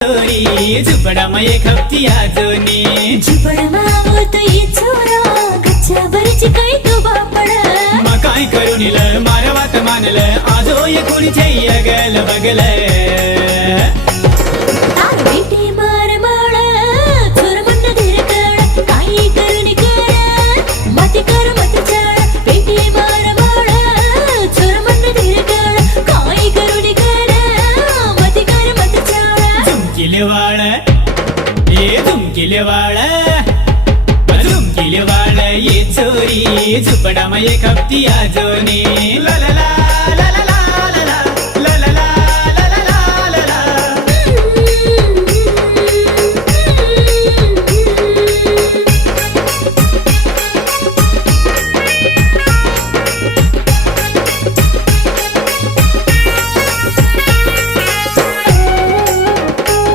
चोरी झुपडामा एक हप्ती आजोनी झुपडामा होतोय चोरा गच्च्यावरची काही तो बापड मग काय करू निल मारवात मानल आजो कोणी छैय गल बगल तार बेटी मार माळ चोर म्हणणं धीर कळ काही करून कर मत कर मत चाळ बेटी मार माळ चोर म्हणणं धीर कळ काही करून कर मत कर मत चाळ झुमकिले वाळ ये झुमकिले वाळ झुमकिले वाळ ये चोरी झुपडामा एक हप्ती आजोनी ला ला ला